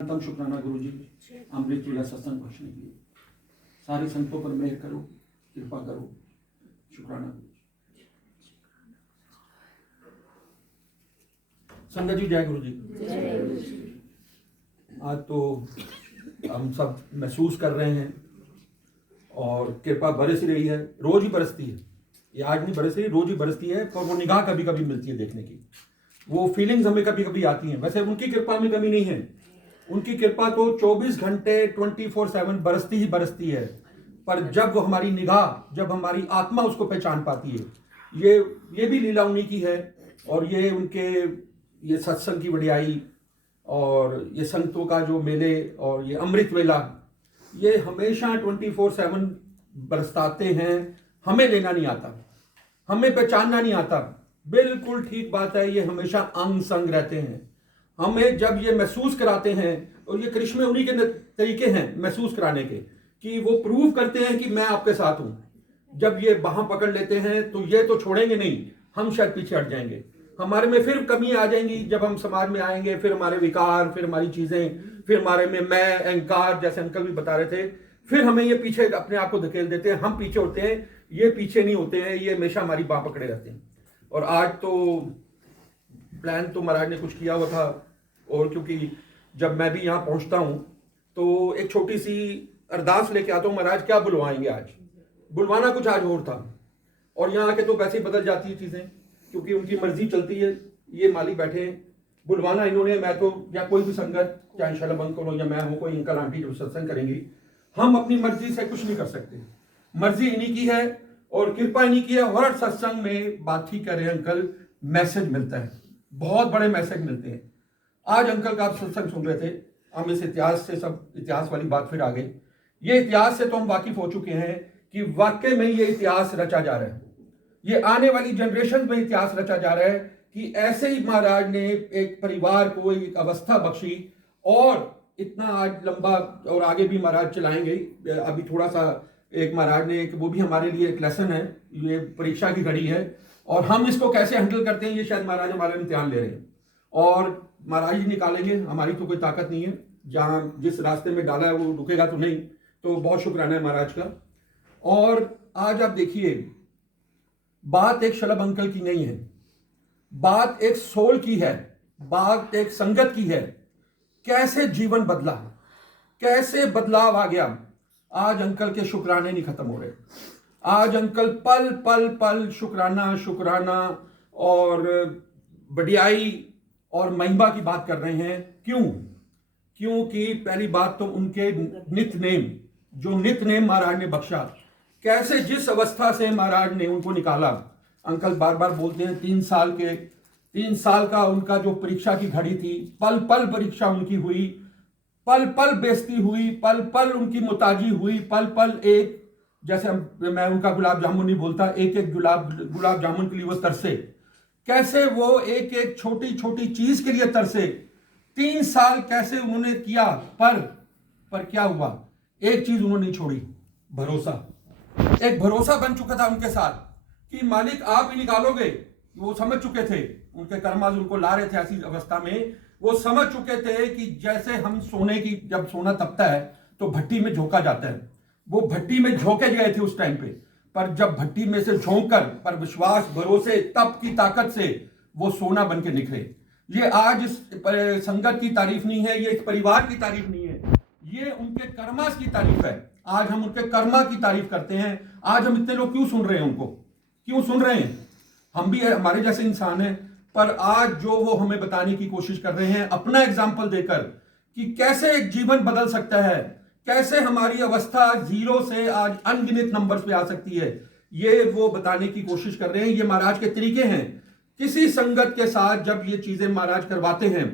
तम शुक्राना गुरु जी, अमृत तुला सत्संग बख्शने के लिए सारे संतों पर मेहर करो, कृपा करो। शुक्राना गुरु जी। संगत जी, जय गुरु जी। आज तो हम सब महसूस कर रहे हैं और कृपा बरस रही है, रोज ही बरसती है। ये आज नहीं बरस रही, रोज ही बरसती है। पर वो निगाह कभी कभी मिलती है देखने की, वो फीलिंग्स हमें कभी कभी आती हैं। वैसे उनकी कृपा में कमी नहीं है, उनकी कृपा तो 24 घंटे 24/7 बरसती ही बरसती है। पर जब वो हमारी निगाह, जब हमारी आत्मा उसको पहचान पाती है, ये भी लीला उन्हीं की है। और ये उनके ये सत्संग की वडियाई और ये संतों का जो मेले और ये अमृत वेला, ये हमेशा 24/7 बरसाते हैं। हमें लेना नहीं आता, हमें पहचानना नहीं आता। बिल्कुल ठीक बात है, ये हमेशा अंग संग रहते हैं। हमें जब ये महसूस कराते हैं, और ये करिश्मे उन्हीं के तरीके हैं महसूस कराने के, कि वो प्रूव करते हैं कि मैं आपके साथ हूं। जब ये बाहां पकड़ लेते हैं तो ये तो छोड़ेंगे नहीं, हम शायद पीछे हट जाएंगे। हमारे में फिर कमी आ जाएंगी जब हम समाज में आएंगे, फिर हमारे विकार, फिर हमारी चीजें, फिर हमारे में मैं, अहंकार, जैसे अंकल भी बता रहे थे, फिर हमें ये पीछे अपने आप को धकेल देते हैं। हम पीछे होते हैं, ये पीछे नहीं होते हैं, ये हमेशा हमारी बाह पकड़े रहते हैं। और आज तो प्लान तो महाराज ने कुछ किया हुआ था, और क्योंकि जब मैं भी यहाँ पहुँचता हूँ तो एक छोटी सी अरदास लेके आता हूँ, महाराज क्या बुलवाएंगे आज। बुलवाना कुछ आज और था, और यहाँ आके तो वैसे ही बदल जाती है चीज़ें, क्योंकि उनकी मर्जी चलती है। ये माली बैठे हैं, बुलवाना इन्होंने, मैं तो या कोई भी संगत, चाहे शलभ अंकल हो या मैं हूँ, कोई अंकल आंटी जो सत्संग करेंगी, हम अपनी मर्जी से कुछ नहीं कर सकते। मर्जी इन्हीं की है और कृपा इन्हीं की है। हर सत्संग में बात ही करें अंकल, मैसेज मिलता है, बहुत बड़े मैसेज मिलते हैं। आज अंकल का आप सत्संग सुन रहे थे, हम इस इतिहास से, सब इतिहास वाली बात फिर आ गई। ये इतिहास से तो हम वाकिफ हो चुके हैं कि वाकई में ये इतिहास रचा जा रहा है, ये आने वाली जनरेशन में इतिहास रचा जा रहा है कि ऐसे ही महाराज ने एक परिवार को एक अवस्था बख्शी, और इतना आज लंबा, और आगे भी महाराज चलाएंगे। अभी थोड़ा सा एक महाराज ने एक, वो भी हमारे लिए एक लेसन है, ये परीक्षा की घड़ी है, और हम इसको कैसे हैंडल करते हैं, ये शायद महाराज हमारे इम्तिहान ले रहे हैं, और महाराज ही निकालेंगे। हमारी तो कोई ताकत नहीं है, जहाँ जिस रास्ते में डाला है वो रुकेगा तो नहीं। तो बहुत शुक्राना है महाराज का। और आज आप देखिए, बात एक शलभ अंकल की नहीं है, बात एक सोल की है, बात एक संगत की है। कैसे जीवन बदला, कैसे बदलाव आ गया। आज अंकल के शुक्राने नहीं खत्म हो रहे। आज अंकल पल पल पल शुक्राना शुक्राना और बढ़ियाई और महिमा की बात कर रहे हैं। क्यों? क्योंकि पहली बात तो उनके नित नेम, जो नित नेम महाराज ने बख्शा, कैसे जिस अवस्था से महाराज ने उनको निकाला। अंकल बार बार बोलते हैं 3 साल का उनका जो परीक्षा की घड़ी थी, पल पल परीक्षा उनकी हुई, पल पल बेइज्जती हुई, पल पल उनकी मुताजी हुई, पल पल एक, जैसे मैं उनका गुलाब जामुन नहीं बोलता, एक एक गुलाब जामुन के लिए वो तरसे। कैसे वो एक एक छोटी छोटी चीज के लिए तरसे। 3 साल कैसे उन्होंने किया, पर क्या हुआ, एक चीज उन्होंने नहीं छोड़ी, भरोसा। एक भरोसा बन चुका था उनके साथ कि मालिक आप ही निकालोगे। वो समझ चुके थे, उनके कर्माज उनको ला रहे थे ऐसी अवस्था में। वो समझ चुके थे कि जैसे हम सोने की, जब सोना तपता है तो भट्टी में झोंका जाता है, वो भट्टी में झोंके गए थे उस टाइम पे। पर जब भट्टी में से झोंक कर, पर विश्वास, भरोसे, तप की ताकत से वो सोना बन के निकले। ये आज इस संगत की तारीफ नहीं है, ये इस परिवार की तारीफ नहीं है, ये उनके कर्मास की तारीफ है। आज हम उनके कर्मा की तारीफ करते हैं। आज हम इतने लोग क्यों सुन रहे हैं उनको, क्यों सुन रहे हैं? हम भी हमारे जैसे इंसान हैं, पर आज जो वो हमें बताने की कोशिश कर रहे हैं अपना एग्जाम्पल देकर, कि कैसे एक जीवन बदल सकता है, कैसे हमारी अवस्था 0 से आज अनगिनत नंबर्स पे आ सकती है, ये वो बताने की कोशिश कर रहे हैं। ये महाराज के तरीके हैं। किसी संगत के साथ जब ये चीजें महाराज करवाते हैं,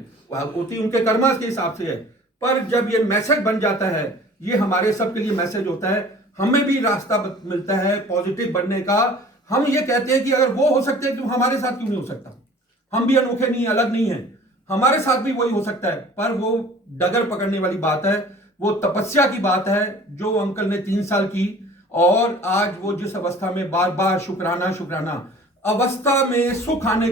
होती उनके कर्मास के हिसाब से है, पर जब ये मैसेज बन जाता है, ये हमारे सबके लिए मैसेज होता है। हमें भी रास्ता मिलता है पॉजिटिव बनने का। हम ये कहते हैं कि अगर वो हो सकते हैं तो हमारे साथ क्यों नहीं हो सकता। हम भी अनोखे नहीं, अलग नहीं हैं, हमारे साथ भी वही हो सकता है। पर वो डगर पकड़ने वाली बात है, वो तपस्या की बात है जो अंकल ने 3 साल की। और आज वो जिस अवस्था में बार बार शुक्राना शुक्राना, अवस्था में सुख आने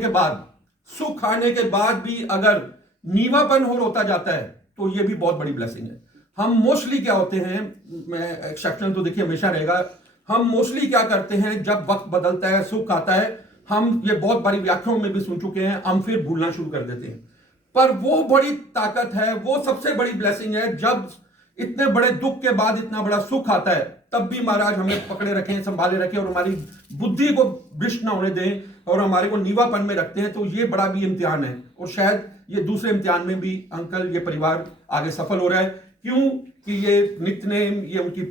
के बाद भी अगर नीवापन और होता जाता है तो ये भी बहुत बड़ी ब्लेसिंग है। हम मोस्टली क्या होते हैं, मैं एक्सेप्शन तो देखिए हमेशा रहेगा, हम मोस्टली क्या करते हैं जब वक्त बदलता है, सुख आता है, हम ये बहुत बड़ी व्याख्याओं में भी सुन चुके हैं, हम फिर भूलना शुरू कर देते हैं। पर वो बड़ी ताकत है, वो सबसे बड़ी ब्लेसिंग है जब इतने बड़े दुख के बाद इतना बड़ा सुख आता है, तब भी महाराज हमें पकड़े रखें, संभाले रखें और हमारी बुद्धि को भ्रष्ट ना होने दें और हमारे को नीवापन में रखते हैं। तो ये बड़ा भी इम्तिहान है और शायद ये दूसरे इम्तिहान में भी अंकल, ये परिवार आगे सफल हो रहा है। क्यों कि ये नित्यनेम, ये उनकी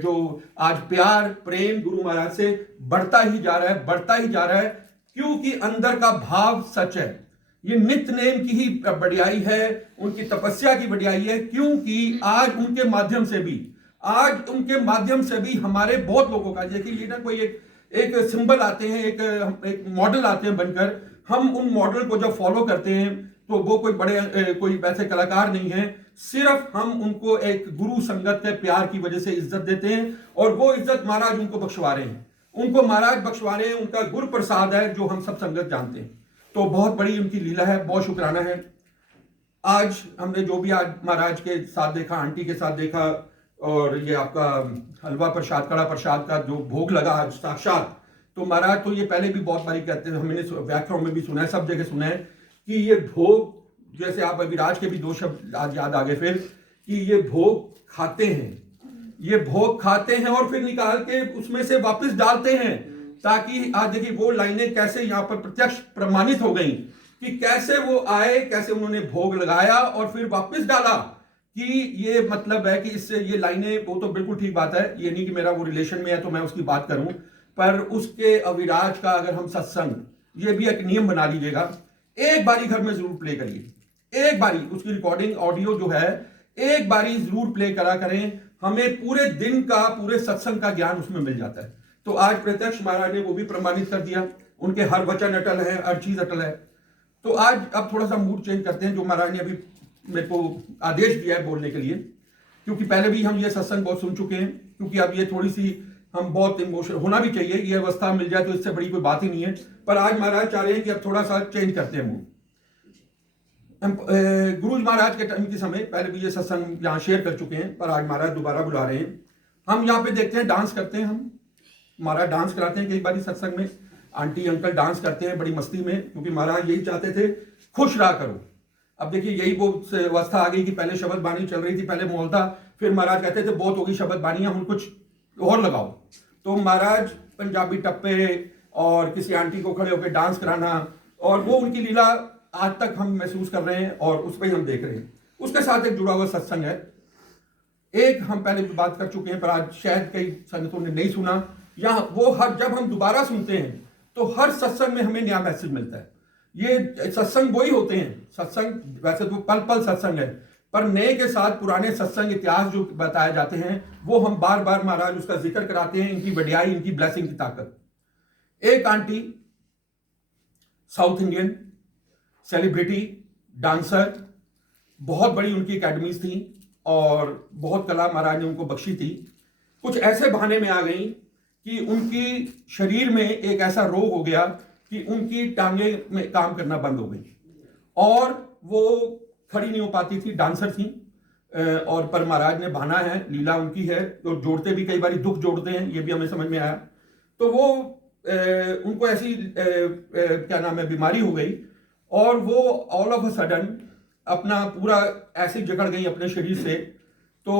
जो आज प्यार प्रेम गुरु महाराज से बढ़ता ही जा रहा है, बढ़ता ही जा रहा है, क्योंकि अंदर का भाव सच है। ये नित्यनेम की ही बढ़ियाई है, उनकी तपस्या की बढ़ियाई है, क्योंकि आज उनके माध्यम से भी हमारे बहुत लोगों का, देखिए ये ना कोई एक सिंबल आते हैं, एक मॉडल आते हैं बनकर, हम उन मॉडल को जब फॉलो करते हैं तो वो कोई बड़े कोई वैसे कलाकार नहीं है, सिर्फ हम उनको एक गुरु संगत के प्यार की वजह से इज्जत देते हैं और वो इज्जत महाराज उनको बख्शवा रहे हैं, उनका गुरु प्रसाद है जो हम सब संगत जानते हैं। तो बहुत बड़ी उनकी लीला है, बहुत शुक्राना है। आज हमने जो भी आज महाराज के साथ देखा, आंटी के साथ देखा, और ये आपका हलवा प्रसाद, कड़ा प्रसाद का जो भोग लगा आज साक्षात, तो महाराज तो ये पहले भी बहुत बारी कहते हैं, हमने व्याख्याओं में भी सुना है, सब जगह सुना है कि ये भोग, जैसे आप अभिराज के भी दो शब्द आज याद आ गए फिर, कि ये भोग खाते हैं और फिर निकाल के उसमें से वापस डालते हैं, ताकि आज देखिए वो लाइनें कैसे यहाँ पर प्रत्यक्ष प्रमाणित हो गई कि कैसे वो आए, कैसे उन्होंने भोग लगाया और फिर वापस डाला, कि ये मतलब है कि इससे ये लाइनें, वो तो बिल्कुल ठीक बात है, ये नहीं कि मेरा वो रिलेशन में है तो मैं उसकी बात करूं, पर उसके अविराज का अगर हम सत्संग, ये भी एक नियम बना लीजिएगा, एक बारी घर में जरूर प्ले करिए, एक बारी उसकी रिकॉर्डिंग ऑडियो जो है एक बारी जरूर प्ले करा करें, हमें पूरे दिन का, पूरे सत्संग का ज्ञान उसमें मिल जाता है। तो आज प्रत्यक्ष महाराज ने वो भी प्रमाणित कर दिया, उनके हर वचन अटल है, हर चीज अटल है। तो आज अब थोड़ा सा मूड चेंज करते हैं, जो महाराज ने अभी मेरे को आदेश दिया है बोलने के लिए, क्योंकि पहले भी हम ये सत्संग बहुत सुन चुके हैं, क्योंकि अब ये थोड़ी सी हम बहुत इमोशनल होना भी चाहिए, ये अवस्था मिल जाए तो इससे बड़ी कोई बात ही नहीं है, पर आज महाराज चाह रहे हैं कि अब थोड़ा सा चेंज करते हैं मूड। गुरु महाराज के टाइम के समय पहले भी ये सत्संग यहाँ शेयर कर चुके हैं, पर आज महाराज दोबारा बुला रहे हैं। हम यहाँ पे देखते हैं डांस करते हैं, हम महाराज डांस कराते हैं कई बार सत्संग में, आंटी अंकल डांस करते हैं बड़ी मस्ती में, क्योंकि महाराज यही चाहते थे, खुश रहा करो। अब देखिए यही वो अवस्था आ गई कि पहले शब्द बानी चल रही थी, पहले माहौल था, फिर महाराज कहते थे बहुत होगी शब्द बानियां, हम कुछ और लगाओ। तो महाराज पंजाबी टप्पे और किसी आंटी को खड़े होकर डांस कराना, और वो उनकी लीला आज तक हम महसूस कर रहे हैं और उस पर ही हम देख रहे हैं। उसके साथ एक जुड़ा हुआ सत्संग है, एक हम पहले भी बात कर चुके हैं, पर आज शायद कई संगतों ने नहीं सुना। यहाँ वो हर जब हम दोबारा सुनते हैं तो हर सत्संग में हमें नया मैसेज मिलता है। ये सत्संग वही होते हैं, सत्संग वैसे तो पल पल सत्संग है, पर नए के साथ पुराने सत्संग इतिहास जो बताए जाते हैं वो हम बार बार महाराज उसका जिक्र कराते हैं, इनकी बढ़ियाई, इनकी ब्लेसिंग की ताकत। एक aunty south Indian celebrity dancer, बहुत बड़ी उनकी एकेडमीज थी और बहुत कला महाराज ने उनको बख्शी थी। कुछ ऐसे बहाने में आ गई कि उनकी शरीर में एक ऐसा रोग हो गया कि उनकी टांगे में काम करना बंद हो गई और वो खड़ी नहीं हो पाती थी, डांसर थी। और पर महाराज ने बहाना है, लीला उनकी है, तो जोड़ते भी कई बार दुख जोड़ते हैं, ये भी हमें समझ में आया। तो वो उनको ऐसी क्या नाम है बीमारी हो गई और वो ऑल ऑफ अ सडन अपना पूरा ऐसे जकड़ गई अपने शरीर से। तो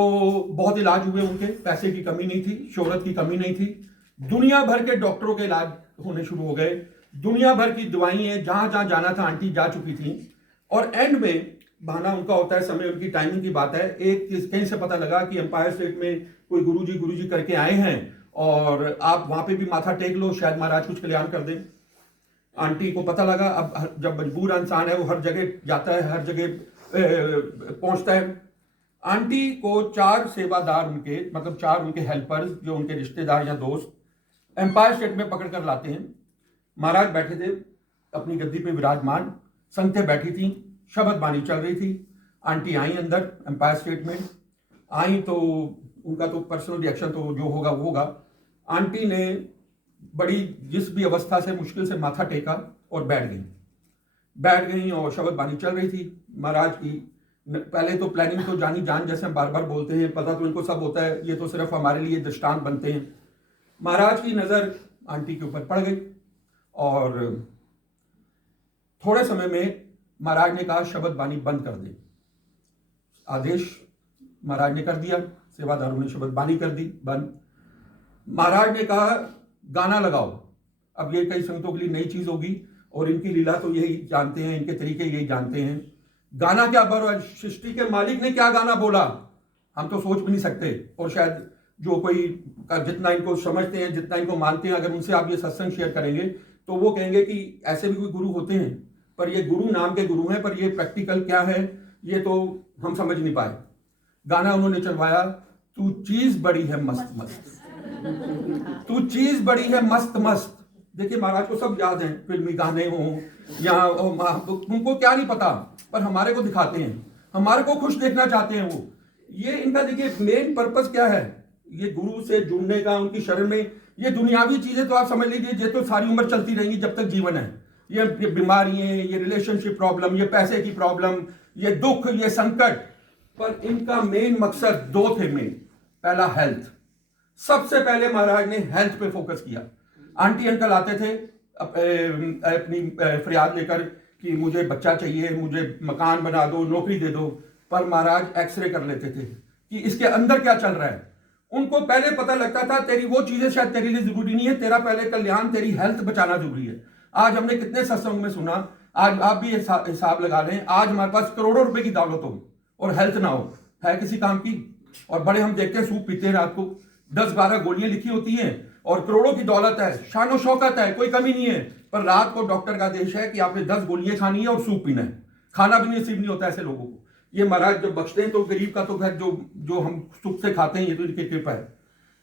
बहुत इलाज हुए उनके, पैसे की कमी नहीं थी, शोहरत की कमी नहीं थी, दुनिया भर के डॉक्टरों के इलाज होने शुरू हो गए, दुनिया भर की दवाइयाँ जहाँ जहाँ जाना था आंटी जा चुकी थी। और एंड में बहाना उनका होता है, समय उनकी टाइमिंग की बात है, एक कहीं से पता लगा कि एम्पायर स्टेट में कोई गुरुजी करके आए हैं और आप वहाँ पे भी माथा टेक लो, शायद महाराज कुछ कल्याण कर दें। आंटी को पता लगा, अब जब मजबूर इंसान है वो हर जगह जाता है, हर जगह पहुँचता है। आंटी को 4 सेवादार उनके, मतलब 4 उनके हेल्पर्स जो उनके रिश्तेदार या दोस्त एम्पायर स्टेट में पकड़ कर लाते हैं। महाराज बैठे थे अपनी गद्दी पे विराजमान, संगतें बैठी थी, शब्द बानी चल रही थी। आंटी आई अंदर एम्पायर स्टेट में आई तो उनका तो पर्सनल रिएक्शन तो जो होगा वो होगा। आंटी ने बड़ी जिस भी अवस्था से मुश्किल से माथा टेका और बैठ गई और शब्द बानी चल रही थी महाराज की। पहले तो प्लानिंग तो जानी जान, जैसे हम बार बार बोलते हैं, पता तो इनको सब होता है, ये तो सिर्फ हमारे लिए दृष्टांत बनते हैं। महाराज की नज़र आंटी के ऊपर पड़ गई और थोड़े समय में महाराज ने कहा शब्द बानी बंद कर दे। आदेश महाराज ने कर दिया, सेवादारों ने शब्द बानी कर दी बंद। महाराज ने कहा गाना लगाओ। अब ये कई संगतों के लिए नई चीज होगी और इनकी लीला तो यही जानते हैं, इनके तरीके यही जानते हैं। गाना क्या बरो, सृष्टि के मालिक ने क्या गाना बोला हम तो सोच भी नहीं सकते। और शायद जो कोई जितना इनको समझते हैं, जितना इनको मानते हैं, अगर उनसे आप ये सत्संग शेयर करेंगे तो वो कहेंगे कि ऐसे भी कोई गुरु होते हैं, पर ये गुरु नाम के गुरु हैं, पर ये प्रैक्टिकल क्या है ये तो हम समझ नहीं पाए। गाना उन्होंने चलवाया, तू चीज बड़ी है मस्त मस्त, तू चीज बड़ी है मस्त मस्त। देखिए महाराज को सब याद है, फिल्मी गाने हों या उनको क्या नहीं पता, पर हमारे को दिखाते हैं, हमारे को खुश देखना चाहते हैं वो। ये इनका देखिए मेन पर्पस क्या है, ये गुरु से जुड़ने का, उनकी शरण में। ये दुनियावी चीजें तो आप समझ लीजिए ये तो सारी उम्र चलती रहेंगी जब तक जीवन है। ये बीमारियां, ये रिलेशनशिप प्रॉब्लम, ये पैसे की प्रॉब्लम, ये दुख, ये संकट, पर इनका मेन मकसद दो थे मेन। पहला हेल्थ, सबसे पहले महाराज ने हेल्थ पे फोकस किया। आंटी अंकल आते थे अपनी फरियाद लेकर कि मुझे बच्चा चाहिए, मुझे मकान बना दो, नौकरी दे दो, पर महाराज एक्सरे कर लेते थे कि इसके अंदर क्या चल रहा है। उनको पहले पता लगता था तेरी वो चीजें शायद तेरे लिए जरूरी नहीं है, तेरा पहले कल्याण, तेरी हेल्थ बचाना जरूरी है। आज हमने कितने सत्संग में सुना, आज आप भी हिसाब लगा लें, आज हमारे पास करोड़ों रुपए की दौलत हो और हेल्थ ना हो, है किसी काम की। और बड़े हम देखते हैं सूप पीते हैं रात को, 10-12 गोलियां लिखी होती हैं और करोड़ों की दौलत है, शानो शौकत है, कोई कमी नहीं है, पर रात को डॉक्टर का आदेश है कि आपने 10 गोलियां खानी है और सूप पीना है। खाना भी नसीब नहीं होता ऐसे लोगों को। ये महाराज जब बख्शते हैं तो गरीब का तो खैर जो हम सुख से खाते हैं, ये तो इनकी कृपा है।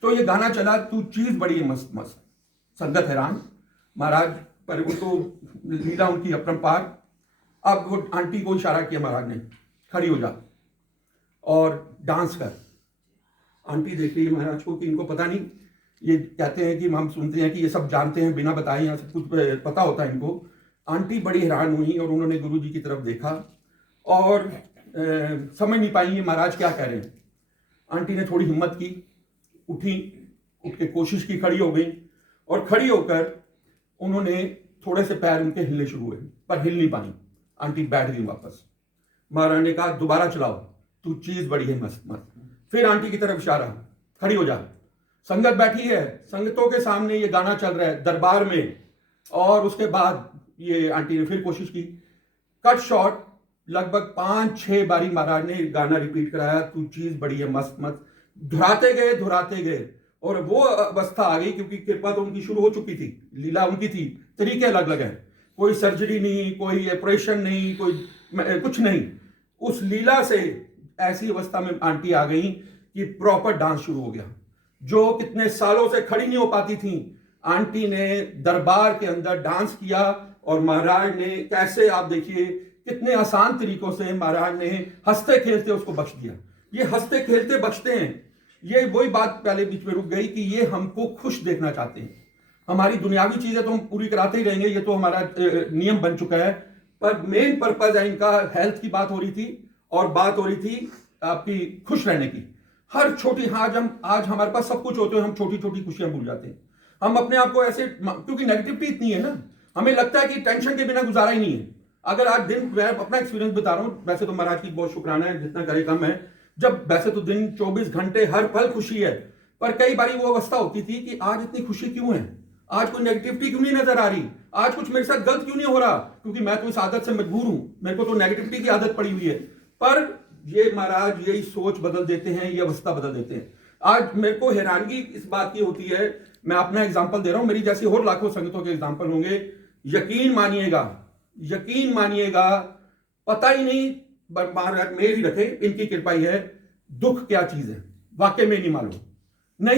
तो ये गाना चला, तू चीज बड़ी है मस्त मस्त। संगत हैरान, महाराज पर उनको लीला उनकी अपरंपार। अब वो आंटी को इशारा किया महाराज ने, खड़ी हो जा और डांस कर। आंटी देख रही है महाराज को कि इनको पता नहीं, ये कहते हैं कि हम सुनते हैं कि ये सब जानते हैं बिना बताए, यहाँ सब कुछ पता होता है इनको। आंटी बड़ी हैरान हुई और उन्होंने गुरु जी की तरफ देखा और समझ नहीं पाई ये महाराज क्या कह रहे हैं। आंटी ने थोड़ी हिम्मत की, उठी, उठ के कोशिश की, खड़ी हो गई और खड़ी होकर उन्होंने थोड़े से पैर उनके हिलने शुरू हुए, पर हिल नहीं पाई। आंटी बैठ गई वापस। महाराज ने कहा दोबारा चलाओ, तू चीज बड़ी है मस्त मस्त। फिर आंटी की तरफ इशारा, खड़ी हो जा। संगत बैठी है, संगतों के सामने ये गाना चल रहा है दरबार में। और उसके बाद ये आंटी ने फिर कोशिश की। कट शॉट, लगभग 5-6 बारी महाराज ने गाना रिपीट कराया, तू चीज बड़ी है मस्त मस्त। धुराते गए और वो अवस्था आ गई, क्योंकि कृपा तो उनकी शुरू हो चुकी थी, लीला उनकी थी, तरीके अलग अलग हैं, कोई सर्जरी नहीं, कोई ऑपरेशन नहीं, कोई कुछ नहीं। उस लीला से ऐसी अवस्था में आंटी आ गई कि प्रॉपर डांस शुरू हो गया। जो कितने सालों से खड़ी नहीं हो पाती थी, आंटी ने दरबार के अंदर डांस किया और महाराज ने कैसे, आप देखिए कितने आसान तरीकों से महाराज ने हंसते खेलते उसको बख्श दिया। ये हंसते खेलते बख्शते हैं। ये वही बात पहले बीच में रुक गई कि ये हमको खुश देखना चाहते हैं। हमारी दुनियावी चीजें तो हम पूरी कराते ही रहेंगे, ये तो हमारा नियम बन चुका है, पर मेन पर्पज है इनका, हेल्थ की बात हो रही थी और बात हो रही थी आपकी खुश रहने की। हर छोटी, आज हमारे पास सब कुछ होते हैं, हम छोटी छोटी खुशियां भूल जाते हैं। हम अपने आप को ऐसे, क्योंकि नेगेटिविटी इतनी है ना, हमें लगता है कि टेंशन के बिना गुजारा ही नहीं है। अगर आज दिन, मैं अपना एक्सपीरियंस बता रहा हूँ, वैसे तो महाराज की बहुत शुक्राना है, जितना करे कम है। जब वैसे तो दिन 24 घंटे हर पल खुशी है, पर कई बार वो अवस्था होती थी कि आज इतनी खुशी क्यों है, आज कोई नेगेटिविटी क्यों नहीं नजर आ रही, आज कुछ मेरे साथ गलत क्यों नहीं हो रहा, क्योंकि मैं तो इस आदत से मजबूर हूं, मेरे को तो नेगेटिविटी की आदत पड़ी हुई है। पर ये महाराज यही सोच बदल देते हैं, ये अवस्था बदल देते हैं। आज मेरे को हैरानगी इस बात की होती है, मैं अपना एग्जाम्पल दे रहा हूं, मेरी जैसी और लाखों संगतों के एग्जाम्पल होंगे। यकीन मानिएगा, पता ही नहीं, महाराज मेल ही रखे, इनकी कृपा ही है, दुख क्या चीज है वाकई में नहीं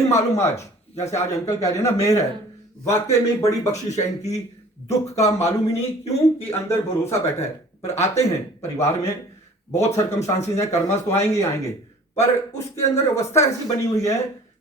मालूम। आज जैसे आज अंकल कह रहे हैं ना, मेहर है, वाकई में बड़ी बख्शिश है इनकी। दुख का मालूम ही नहीं, क्यों कि अंदर भरोसा बैठा है। पर आते हैं परिवार में बहुत सर्कमस्टांसेस हैं, कर्मस तो आएंगे, पर उसके अंदर अवस्था ऐसी बनी हुई है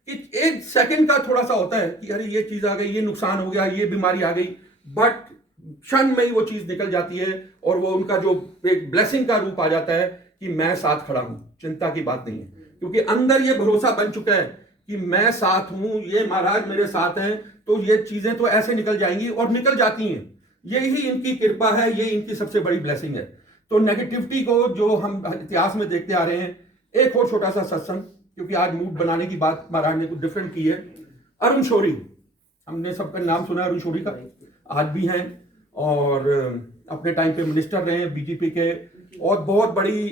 कि एक सेकंड का थोड़ा सा होता है कि अरे ये चीज आ गई, ये नुकसान हो गया, ये बीमारी आ गई, बट क्षण में ही वो चीज निकल जाती है और वो उनका जो एक ब्लेसिंग का रूप आ जाता है कि मैं साथ खड़ा हूं, चिंता की बात नहीं है, क्योंकि अंदर ये भरोसा बन चुका है कि मैं साथ हूं, ये महाराज मेरे साथ हैं, तो ये चीजें तो ऐसे निकल जाएंगी और निकल जाती हैं। यही इनकी कृपा है, ये इनकी सबसे बड़ी ब्लेसिंग है। तो नेगेटिविटी को जो हम इतिहास में देखते आ रहे हैं, एक और छोटा सा सत्संग, क्योंकि आज मूड बनाने की बात महाराज ने कुछ डिफरेंट की है। अरुण शौरी, हमने सबका नाम सुना अरुण शौरी का, आज भी हैं और अपने टाइम पे मिनिस्टर रहे हैं बीजेपी के, और बहुत बड़ी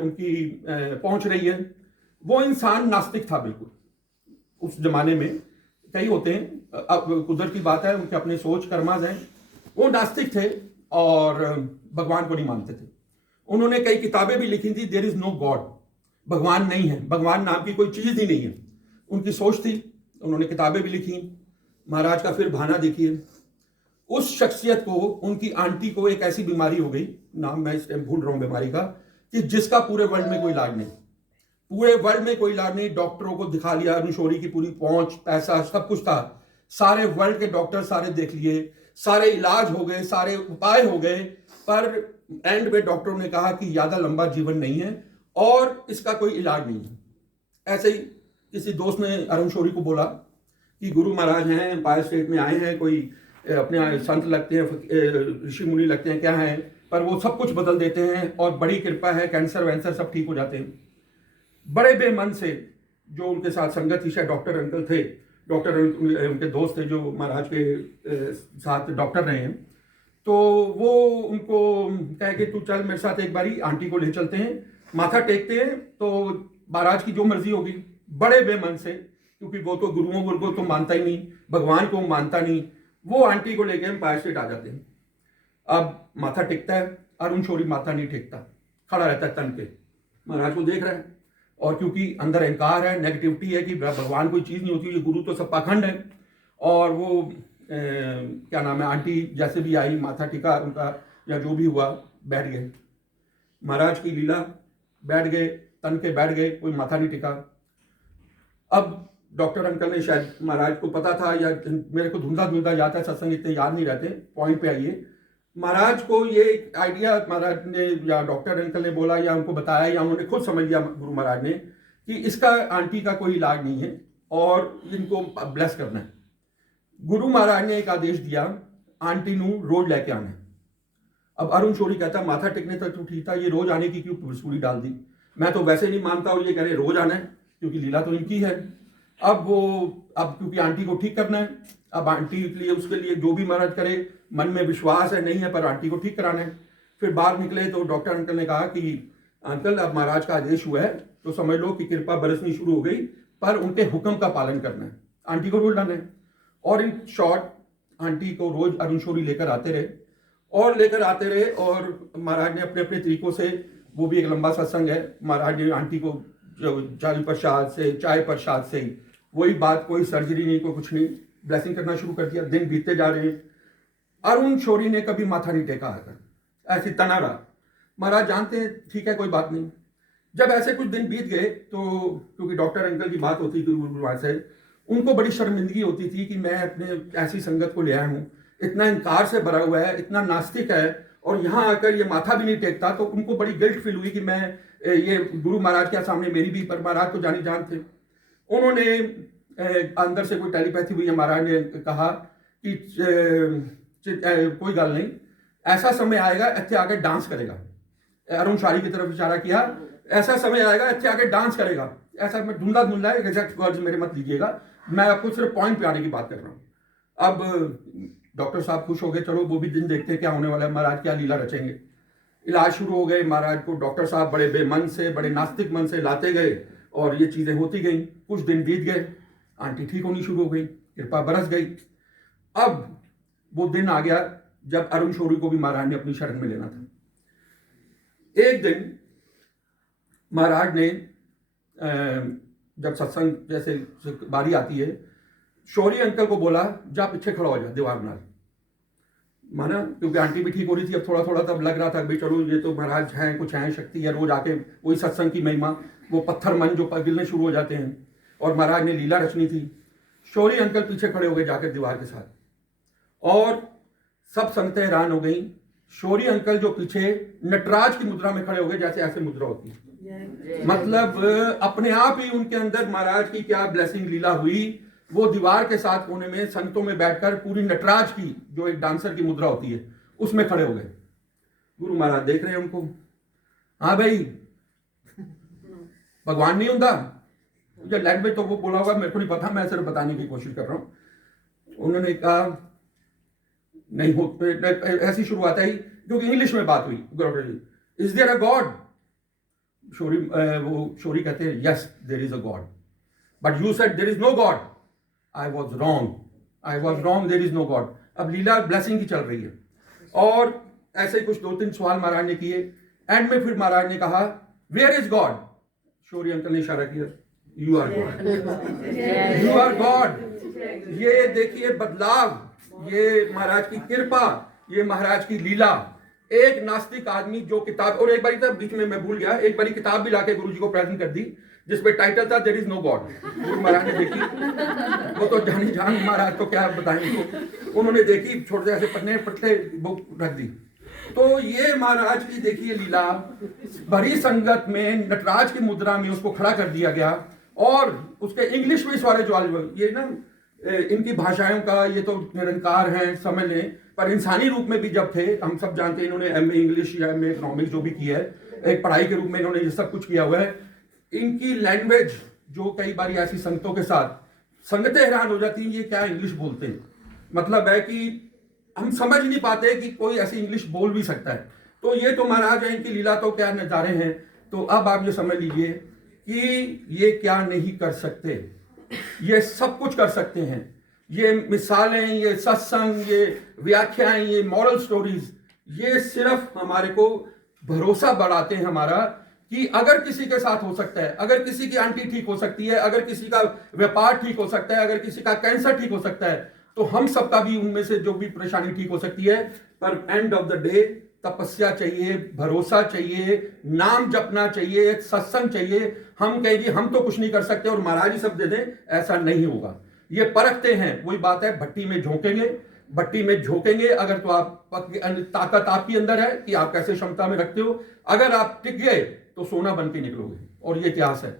उनकी पहुंच रही है। वो इंसान नास्तिक था बिल्कुल, उस जमाने में कई होते हैं, अब कुदरत की बात है, उनके अपने सोच कर्माज हैं। वो नास्तिक थे और भगवान को नहीं मानते थे। उन्होंने कई किताबें भी लिखी थी, देयर इज नो गॉड, भगवान नहीं है, भगवान नाम की कोई चीज ही नहीं है, उनकी सोच थी। उन्होंने किताबें भी लिखी। महाराज का फिर भाना देखिए। उस शख्सियत को, उनकी आंटी को एक ऐसी बीमारी हो गई, नाम मैं इस टाइम भूल रहा हूं बीमारी का, कि जिसका पूरे वर्ल्ड में कोई इलाज नहीं, पूरे वर्ल्ड में कोई इलाज नहीं। डॉक्टरों को दिखा लिया, अरुण शौरी की पूरी पहुंच, पैसा, सब कुछ था, सारे वर्ल्ड के डॉक्टर सारे देख लिए, सारे इलाज हो गए, सारे उपाय हो गए, पर एंड में डॉक्टरों ने कहा कि ज्यादा लंबा जीवन नहीं है और इसका कोई इलाज नहीं है। ऐसे ही किसी दोस्त ने अरुण शौरी को बोला कि गुरु महाराज हैं, एम्पायर स्टेट में आए हैं, कोई अपने संत लगते हैं, ऋषि मुनि लगते हैं, क्या हैं, पर वो सब कुछ बदल देते हैं और बड़ी कृपा है, कैंसर वैंसर सब ठीक हो जाते हैं। बड़े बेमन से जो उनके साथ संगत थी, शायद डॉक्टर अंकल थे, डॉक्टर उनके दोस्त थे जो महाराज के साथ डॉक्टर रहे हैं, तो वो उनको कहे कि तू चल मेरे साथ एक बारी आंटी को ले चलते हैं, माथा टेकते हैं, तो महाराज की जो मर्जी होगी। बड़े बेमन से, क्योंकि वो तो गुरुओं को तो मानता ही नहीं, भगवान को मानता नहीं, वो आंटी को लेके एम्पायर स्टेट आ जाते हैं। अब माथा टेकता है, अरुण शौरी माथा नहीं टेकता, खड़ा रहता है तन पे, महाराज को देख रहा है। और क्योंकि अंदर अहंकार है, नेगेटिविटी है कि भगवान कोई चीज नहीं होती, ये गुरु तो सब पाखंड है। और वो क्या नाम है, आंटी जैसे भी आई, माथा टिका उनका, या जो भी हुआ, बैठ गए। महाराज की लीला, बैठ गए, तन के बैठ गए, कोई माथा नहीं टिका। अब डॉक्टर अंकल ने, शायद महाराज को पता था, या मेरे को धुंधला धुंधला जाता है, सत्संग इतने याद नहीं रहते, पॉइंट पे आइए। महाराज को ये आइडिया महाराज ने या डॉक्टर अंकल ने बोला या उनको बताया या उन्होंने खुद समझ लिया गुरु महाराज ने कि इसका आंटी का कोई इलाज नहीं है और इनको ब्लेस करना है। गुरु महाराज ने एक आदेश दिया, आंटी नू रोज लेके आना है। अब अरुण शौरी कहता, माथा टेकने तक तो ठीक था, ये रोज आने की क्यों बसूली डाल दी, मैं तो वैसे नहीं मानता और ये कह रहे रोज आना है, क्योंकि लीला तो इनकी है। अब क्योंकि आंटी को ठीक करना है, अब आंटी के लिए, उसके लिए जो भी महाराज करे, मन में विश्वास है नहीं है, पर आंटी को ठीक कराना है। फिर बाहर निकले तो डॉक्टर अंकल ने कहा कि अंकल अब महाराज का आदेश हुआ है तो समझ लो कि कृपा बरसनी शुरू हो गई, पर उनके हुक्म का पालन करना है, आंटी को रोज लाना है। और इन शॉर्ट आंटी को रोज अरुण शौरी लेकर आते रहे और महाराज ने अपने अपने तरीकों से, वो भी एक लंबा सत्संग है, महाराज ने आंटी को जल प्रसाद से, चाय प्रसाद से, वही बात, कोई सर्जरी नहीं, कोई कुछ नहीं, ब्लेसिंग करना शुरू कर दिया। दिन बीतते जा रहे हैं, अरुण शौरी ने कभी माथा नहीं टेका आकर, ऐसी तना रहा। महाराज जानते हैं ठीक है कोई बात नहीं। जब ऐसे कुछ दिन बीत गए तो क्योंकि डॉक्टर अंकल की बात होती थी गुरुवार से, उनको बड़ी शर्मिंदगी होती थी कि मैं अपने ऐसी संगत को ले आया हूँ, इतना इनकार से भरा हुआ है, इतना नास्तिक है, और यहाँ आकर ये माथा भी नहीं टेकता। तो उनको बड़ी गिल्ट फील हुई कि मैं ये गुरु महाराज के सामने मेरी भी, पर महाराज तो जानी जान थे। उन्होंने अंदर से कोई टेलीपैथी हुई, महाराज ने कहा कि कोई गल नहीं, ऐसा समय आएगा इत्थे आके डांस करेगा। अरुण शौरी की तरफ इशारा किया, ऐसा समय आएगा इत्थे आके डांस करेगा। ऐसा मैं धुंधला धुंधला एग्जैक्ट वर्ड्स मेरे मत लीजिएगा, मैं आपको सिर्फ पॉइंट पे आने की बात कर रहा हूँ। अब डॉक्टर साहब खुश हो गए, चलो वो भी दिन देखते हैं क्या होने वाला है, महाराज क्या लीला रचेंगे। इलाज शुरू हो गए, महाराज को डॉक्टर साहब बड़े बेमन से, बड़े नास्तिक मन से लाते गए और ये चीजें होती गई। कुछ दिन बीत गए, आंटी ठीक होनी शुरू हो गई, कृपा बरस गई। अब वो दिन आ गया जब अरुण शौरी को भी महाराज ने अपनी शरण में लेना था। एक दिन महाराज ने जब सत्संग जैसे बारी आती है, शौरी अंकल को बोला जा पीछे खड़ा हो जा दीवार नाल, माना, क्योंकि आंटी भी ठीक हो रही थी। अब थोड़ा थोड़ा तब लग रहा था भाई चलो ये तो महाराज हैं, कुछ हैं, शक्ति है, रोज आके वही सत्संग की महिमा, वो पत्थर मन जो गिरने शुरू हो जाते हैं, और महाराज ने लीला रचनी थी। शौरी अंकल पीछे खड़े हो गए जाकर दीवार के साथ, और सब संगतें हैरान हो गई। शौरी अंकल जो पीछे नटराज की मुद्रा में खड़े हो गए, जैसे ऐसे मुद्रा होती है। मतलब अपने आप ही उनके अंदर महाराज की क्या ब्लेसिंग लीला हुई, वो दीवार के साथ कोने में संगतों में बैठकर पूरी नटराज की जो एक डांसर की मुद्रा होती है उसमें खड़े हो गए। गुरु महाराज देख रहे हैं उनको, हाँ भाई भगवान नहीं होता, मुझे लैंग्वेज तो वो बोला होगा मेरे को नहीं पता, मैं सिर्फ बताने की कोशिश कर रहा हूं। उन्होंने कहा नहीं हो, ऐसी शुरुआत आई जो कि इंग्लिश में बात हुई, is there a God? Shouri कहते हैं yes there is a God, but you said there is no God. I was wrong, there is no God. अब लीला ब्लेसिंग की चल रही है और ऐसे ही कुछ 2-3 सवाल महाराज ने किए। एंड में फिर महाराज ने कहा where is God? Shouri uncle ने इशारा किया, you are God, you are God. ये देखिए बदलाव, ये महाराज की कृपा, ये महाराज की लीला। एक नास्तिक आदमी जो किताब, और एक बारी था बीच में मैं भूल गया, एक बारी किताब भी लाके गुरु जी को प्रेजेंट कर दी जिसपे टाइटल था there is no God. Guru Maharaj ने देखी, वो तो जानी जान महाराज तो क्या बताएंगे, उन्होंने देखी, छोटे ऐसे पन्ने पट्टे बुक रख दी। तो ये महाराज की देखिए लीला, भरी संगत में नटराज की मुद्रा में उसको खड़ा कर दिया गया और उसके इंग्लिश में सारे जवाब, ये ना इनकी भाषाओं का ये तो निरंकार है समझ लें, पर इंसानी रूप में भी जब थे, हम सब जानते हैं इन्होंने एमए इंग्लिश या एमए इकोनॉमिक्स जो भी किया है, एक पढ़ाई के रूप में इन्होंने ये सब कुछ किया हुआ है। इनकी लैंग्वेज जो कई बार ऐसी संगतों के साथ संगतें हैरान हो जाती हैं, ये क्या इंग्लिश बोलते हैं, मतलब है कि हम समझ नहीं पाते कि कोई ऐसी इंग्लिश बोल भी सकता है। तो ये तो महाराज है, इनकी लीला तो क्या नजारे हैं। तो अब आप ये समझ लीजिए कि ये क्या नहीं कर सकते, ये सब कुछ कर सकते हैं। ये मिसालें, ये सत्संग, ये व्याख्याएं, ये मॉरल स्टोरीज, ये सिर्फ हमारे को भरोसा बढ़ाते हैं हमारा कि अगर किसी के साथ हो सकता है, अगर किसी की आंटी ठीक हो सकती है, अगर किसी का व्यापार ठीक हो सकता है, अगर किसी का कैंसर ठीक हो सकता है, तो हम सबका भी उनमें से जो भी परेशानी ठीक हो सकती है। पर एंड ऑफ द डे तपस्या चाहिए, भरोसा चाहिए, नाम जपना चाहिए, सत्संग चाहिए। हम कहेंगे हम तो कुछ नहीं कर सकते और महाराज ही सब दे दें, ऐसा नहीं होगा। ये परखते हैं, वही बात है, भट्टी में झोंकेंगे अगर तो आप ताकत आपके अंदर है कि आप कैसे क्षमता में रखते हो, अगर आप टिक गए तो सोना बन के निकलोगे, और ये इतिहास है।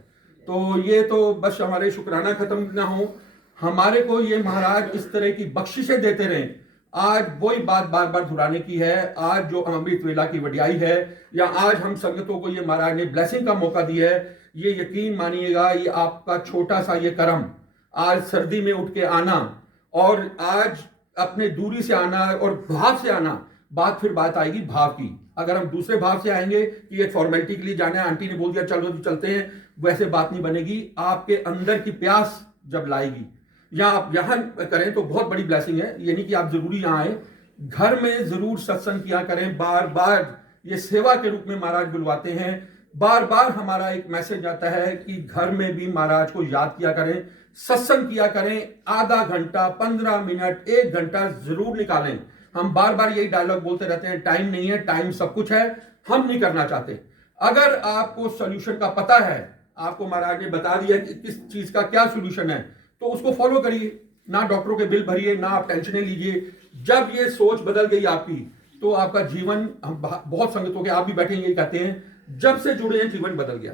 तो ये तो बस हमारे शुक्राना खत्म ना हो, हमारे को ये महाराज इस तरह की बख्शिशें देते रहे। आज वही बात बार बार दोहराने की है, आज जो अमृत वेला की वडियाई है, या आज हम संगतों को ये महाराज ने ब्लेसिंग का मौका दिया है, ये यकीन मानिएगा ये आपका छोटा सा ये कर्म, आज सर्दी में उठ के आना और आज अपने दूरी से आना और भाव से आना, बात आएगी भाव की। अगर हम दूसरे भाव से आएंगे कि एक फॉर्मेलिटी के लिए जाना है, आंटी ने बोल दिया चलो तो चलते हैं, वैसे बात नहीं बनेगी। आपके अंदर की प्यास जब लाएगी, या आप यहां करें तो बहुत बड़ी ब्लेसिंग है। ये नहीं कि आप जरूरी यहां आए, घर में जरूर सत्संग किया करें। बार बार ये सेवा के रूप में महाराज बुलवाते हैं, बार बार हमारा एक मैसेज आता है कि घर में भी महाराज को याद किया करें, सत्संग किया करें। आधा घंटा, 15 मिनट, 1 घंटा जरूर निकालें। हम बार बार यही डायलॉग बोलते रहते हैं, टाइम नहीं है, टाइम सब कुछ है, हम नहीं करना चाहते। अगर आपको सोल्यूशन का पता है, आपको महाराज ने बता दिया कि किस चीज का क्या सोल्यूशन है, तो उसको फॉलो करिए, ना डॉक्टरों के बिल भरिए, ना आप टेंशन लीजिए। जब ये सोच बदल गई आपकी, तो आपका जीवन, हम बहुत संगतों के आप भी बैठे यही कहते हैं, जब से जुड़े हैं जीवन बदल गया।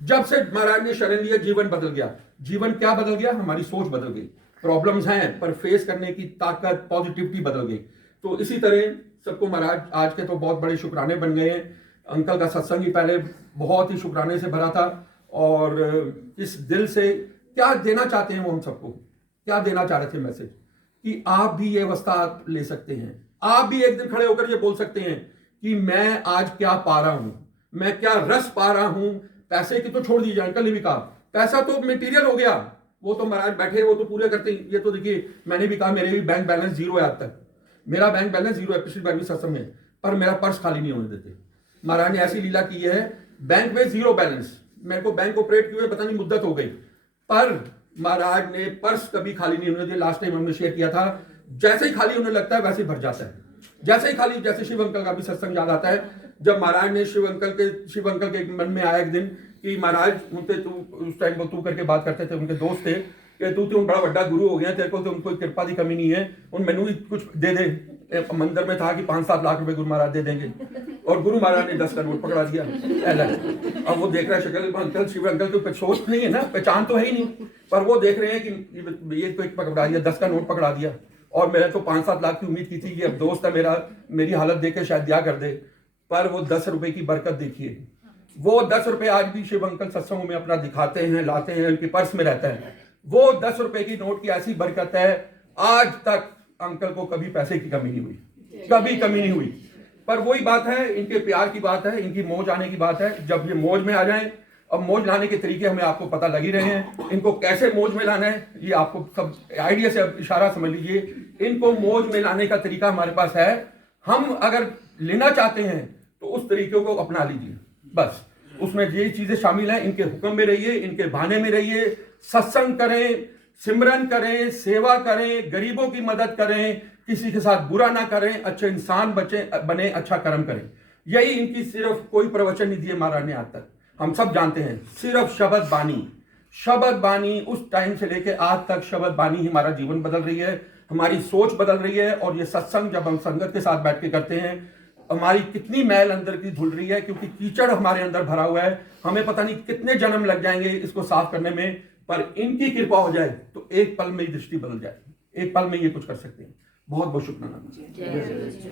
जब से महाराज ने शरण लिया जीवन बदल गया। जीवन क्या बदल गया? हमारी सोच बदल गई। प्रॉब्लम्स हैं पर फेस करने की ताकत, पॉजिटिविटी बदल गई। तो इसी तरह सबको महाराज आज के तो बहुत बड़े शुक्राने बन गए हैं। अंकल का सत्संग ही पहले बहुत ही शुक्राने से भरा था, और इस दिल से क्या देना चाहते हैं वो हम सबको, क्या देना चाह रहे थे मैसेज, कि आप भी ये अवस्था ले सकते हैं। आप भी एक दिन खड़े होकर ये बोल सकते हैं कि मैं आज क्या पा रहा हूं, मैं क्या रस पा रहा हूं। पैसे की तो छोड़ दीजिए, अंकल ने भी कहा पैसा तो मटेरियल हो गया, वो तो महाराज बैठे वो तो पूरे करते हैं। ये तो देखिए मैंने भी कहा मेरे भी बैंक बैलेंस 0 है, आज तक मेरा बैंक बैलेंस 0 है, पिछली बार भी सत्संग में, पर मेरा पर्स खाली नहीं होने देते। महाराज ने ऐसी लीला की है, बैंक में 0 बैलेंस, मेरे को बैंक ऑपरेट किए पता नहीं मुद्दत हो गई, पर महाराज ने पर्स कभी खाली नहीं होने दिया। लास्ट टाइम हमने शेयर किया था, जैसे ही खाली होने लगता है वैसे ही भर जाता है, जैसे ही खाली। जैसे शिव अंकल का भी सत्संग याद आता है, जब महाराज ने शिव अंकल के मन में आया एक दिन कि महाराज उनके, तू उस टाइम तू करके बात करते थे, उनके दोस्त थे कि तू तो बड़ा बड़ा गुरु हो गया, तेरे को तो उनको कृपा की कमी नहीं है, उन मैनू कुछ दे दे मंदिर में था कि 5-7 लाख रुपए गुरु महाराज दे देंगे, और गुरु महाराज ने 10 का नोट पकड़ा दिया। अब वो देख रहा है शक्ल, अंकल शिव अंकल को सोच नहीं है ना, पहचान तो है ही नहीं, पर वो देख रहे हैं कि ये तो एक पकड़ा दिया, 10 का नोट पकड़ा दिया, और मैंने तो 5-7 लाख की उम्मीद की थी कि अब दोस्त है मेरा, मेरी हालत देख के शायद दिया कर दे, पर वो 10 रुपए की बरकत देखिए। वो 10 रुपए आज भी शिव अंकल सत्संगों में अपना दिखाते हैं, लाते हैं, उनके पर्स में रहता है। वो 10 रुपए की नोट की ऐसी बरकत है, आज तक अंकल को कभी पैसे की कमी नहीं हुई, कभी कमी नहीं हुई। पर वही बात है, इनके प्यार की बात है, इनकी मौज आने की बात है। जब ये मौज में आ जाएं, अब मौज लाने के तरीके हमें आपको पता लग ही रहे हैं, इनको कैसे मौज में लाना है ये आपको सब आइडिया से इशारा समझ लीजिए। इनको मौज में लाने का तरीका हमारे पास है, हम अगर लेना चाहते हैं तो उस तरीके को अपना लीजिए, बस उसमें ये चीजें शामिल हैं। इनके हुक्म में रहिए, इनके बहाने में रहिए, सत्संग करें, सिमरन करें, सेवा करें, गरीबों की मदद करें, किसी के साथ बुरा ना करें, अच्छे इंसान बने, अच्छा कर्म करें। यही इनकी सिर्फ, कोई प्रवचन नहीं दिए महाराज ने आज तक, हम सब जानते हैं, सिर्फ शब्द बानी। शब्द बानी उस टाइम से लेके आज तक शब्द बानी ही हमारा जीवन बदल रही है, हमारी सोच बदल रही है। और ये सत्संग जब हम संगत के साथ बैठ के करते हैं, हमारी कितनी मैल अंदर की धुल रही है, क्योंकि कीचड़ हमारे अंदर भरा हुआ है, हमें पता नहीं कितने जन्म लग जाएंगे इसको साफ करने में, पर इनकी कृपा हो जाए तो एक पल में ही दृष्टि बदल जाए, एक पल में ये कुछ कर सकते हैं। बहुत बहुत शुक्राना।